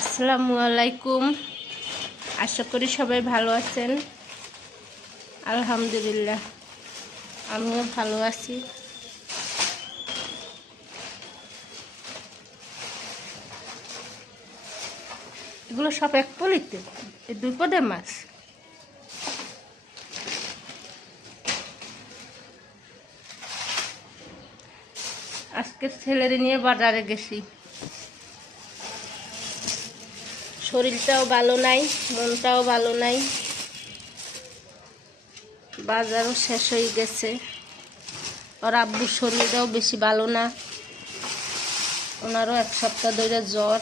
আসসালামু আলাইকুম আশা করি সবাই ভালো আছেন। আলহামদুলিল্লাহ, আমিও ভালো আছি। এগুলো সব এক পলিতে? এই দুই পদের মাছ? আজকে ছেলেরে নিয়ে বাজারে গেছি। শরীরটাও ভালো নাই, মনটাও ভালো নাই। বাজারও শেষ হয়ে গেছে। ওর আব্বুর শরীরটাও বেশি ভালো না। ওনারও এক সপ্তাহ ধরে জ্বর।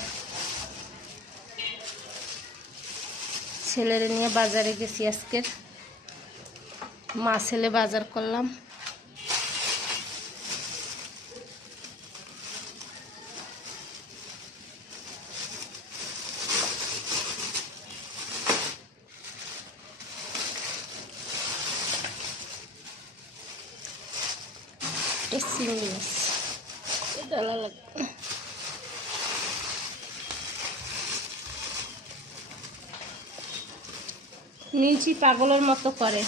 ছেলেরে নিয়ে বাজারে গেছি আজকের মা ছেলে বাজার করলাম। চিংড়ি মাছ লাগবে নিচি পাগলের মতো করে।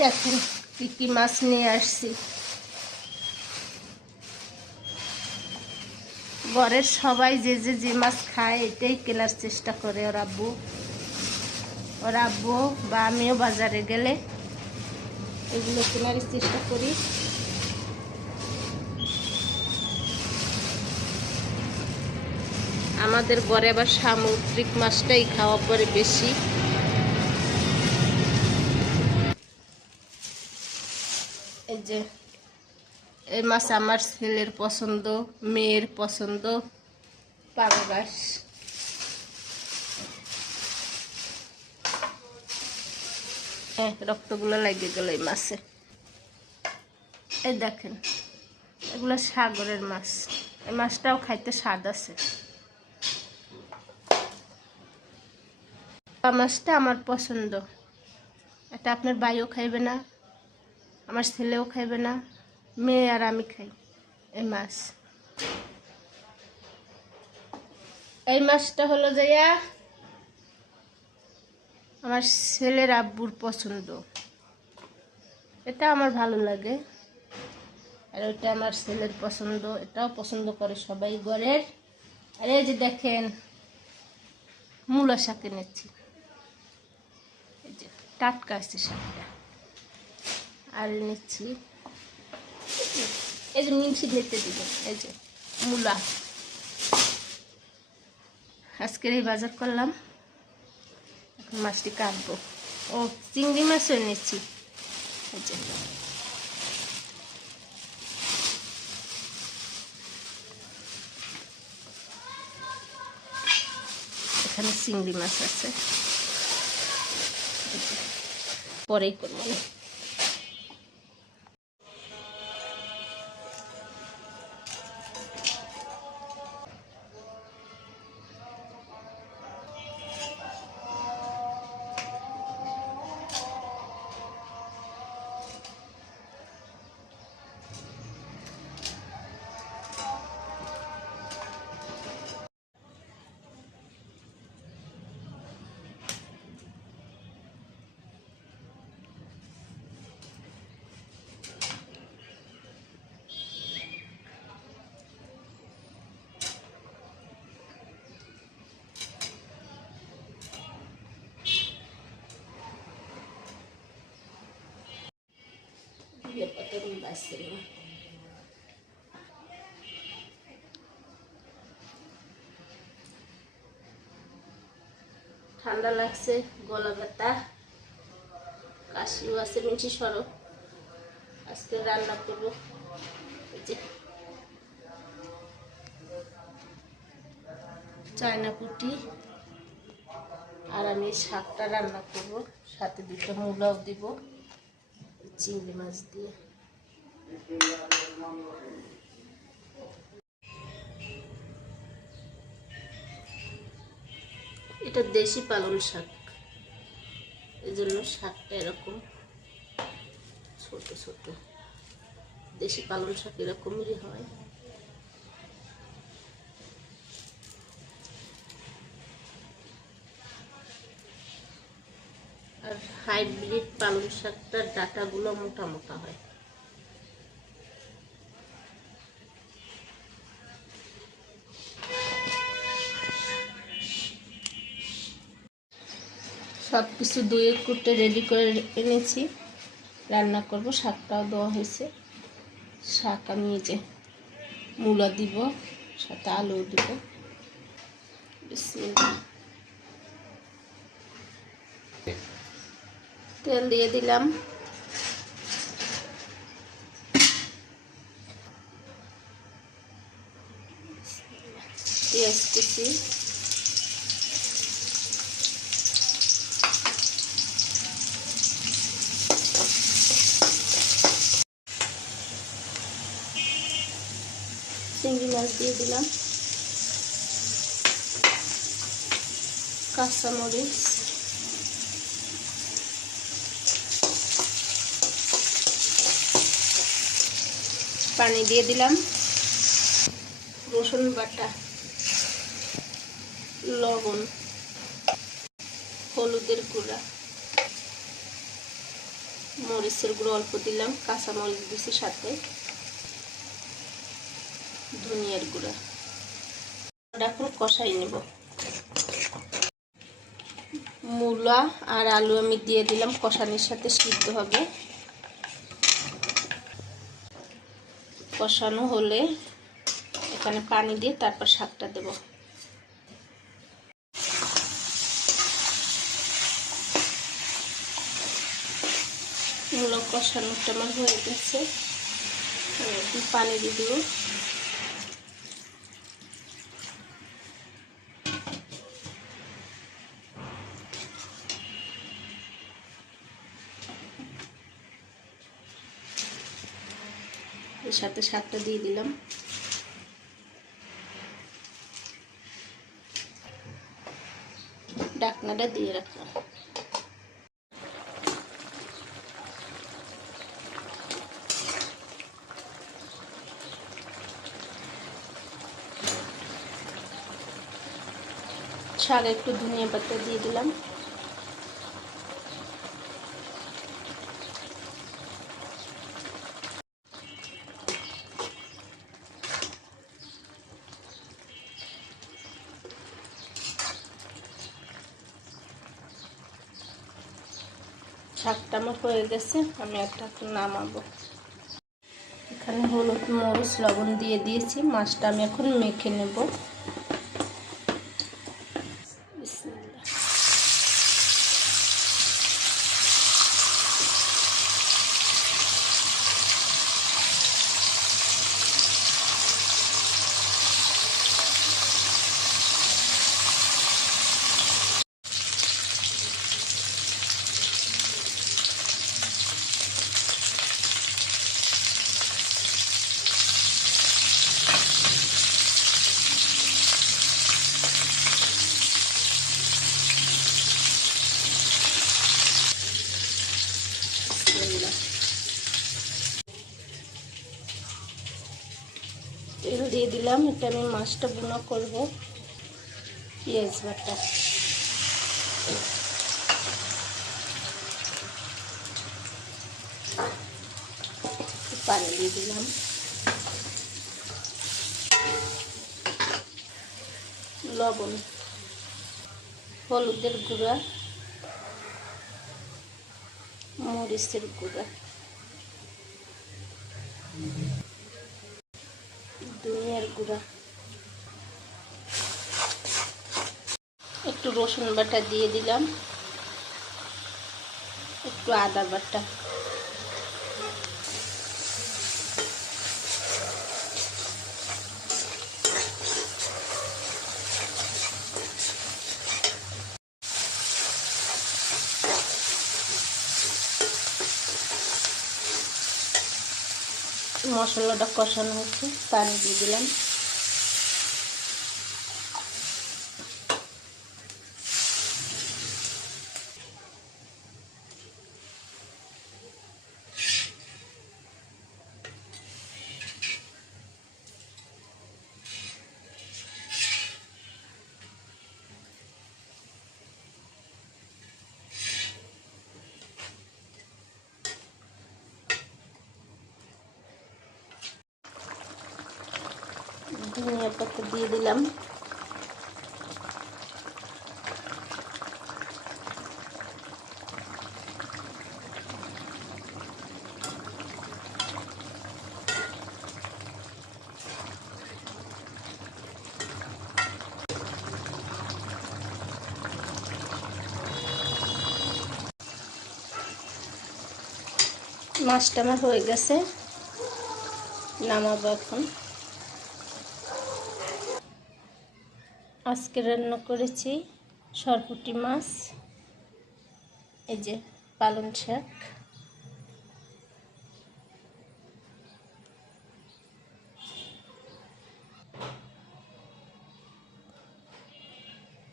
দেখেন কি কি মাছ নিয়ে আসছি। ঘরের সবাই যে যে যে মাছ খায়, এটাই কেনার চেষ্টা করে ওর আব্বু। ওর আব্বু বা আমিও বাজারে গেলে এগুলো কেনার চেষ্টা করি। আমাদের ঘরে আবার সামুদ্রিক মাছটাই খাওয়া পরে বেশি। এই যে, এই মাছ আমার ছেলের পছন্দ, মেয়ের পছন্দ পাঙ্গাস হ্যাঁ রক্তগুলো লাগিয়ে গেল এই মাছে। এই দেখেন, এগুলো সাগরের মাছ। এই মাছটাও খাইতে স্বাদ আছে। মাছটা আমার পছন্দ। এটা আপনার ভাইও খাইবে না, আমার ছেলেও খাইবে না, মেয়ে আর আমি খাই এই মাছ। এই মাছটা হলো যাইয়া আমার ছেলের আব্বুর পছন্দ। এটা আমার ভালো লাগে। আর ওইটা আমার ছেলের পছন্দ। এটাও পছন্দ করে সবাই ঘরের। আর এই যে দেখেন, মূলা শাক এনেছি টাটকা আছে শাকটা। আর নিচ্ছি, এই যে মিনছি ধরতে দিব, এই যে মূলা। আজকের এই বাজার করলাম। মাছটি কাটবো ও চিংড়ি মাছও এই এখানে চিংড়ি মাছ আছে পরেই করব ঠান্ডা লাগছে গলা ব্যথা কাশিও আছে মিছি সরো আজকে রান্না করব চায়না পুটি আর আমি শাকটা রান্না করব সাথে দুটো মূলাও দিব চিংড়ি মাছ দিয়ে এটা দেশি পালন শাক। এজন্য জন্য শাকটা এরকম ছোট ছোট। দেশি পালন শাক এরকমই হয় আর হাইব্রিড পালং শাকটার ডাটাগুলো মোটা মোটা হয়। সব কিছু ধুয়ে কুটে রেডি করে এনেছি। রান্না করব, শাকটাও দেওয়া হয়েছে। শাক আমি এই যে মূলা দিব, সাথে আলু দিব। বিসমিল্লাহ। তেল দিয়ে দিলাম। পেঁয়াজ কুচি চিংড়ি মাছ দিয়ে দিলাম। কাঁচামরিচ। পানি দিয়ে দিলাম। রসুন বাটা, লবণ, হলুদের গুঁড়া, মরিচের গুঁড়ো অল্প দিলাম কাঁচা মরিচ দিছি সাথে, ধনিয়ার গুঁড়া। এখন কষাই নেব। মূলা আর আলু আমি দিয়ে দিলাম, কষানির সাথে সিদ্ধ হবে। কষানো হলে এখানে পানি দিয়ে তারপর শাকটা দেব। মূল কষানোটা আমার হয়ে গেছে। পানি দিয়ে দেবো। সাথে শাকটা দিয়ে দিলাম। ডাকনাটা দিয়ে রাখলাম। শাক একটু ধনিয়া পাতা দিয়ে দিলাম। শাকটা আমার হয়ে গেছে, আমি একটা নামাবো। এখানে হলুদ মরিচ লবণ দিয়ে দিয়েছি, মাছটা আমি এখন মেখে নেব। তেল দিয়ে দিলাম। এটা আমি মাছটা বুনা করব। পেঁয়াজ বাটা। পানি দিয়ে দিলাম। লবণ, হলুদের গুঁড়া, মরিচের গুঁড়া। ধনিয়ার গুঁড়া। একটু রসুন বাটা দিয়ে দিলাম। একটু আদা বাটা। মশলাটা কষানো হচ্ছে পানি দিয়ে দিলাম। ধনিয়া পাতা দিয়ে দিলাম। মাছটা আমার হয়ে গেছে। নামাবো এখন। আজকে রান্না করেছি সরপুটি মাছ, এই যে পালং শাক।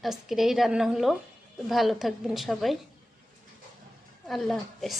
আজকের এই রান্না হলো। ভালো থাকবেন সবাই। আল্লাহ হাফেজ।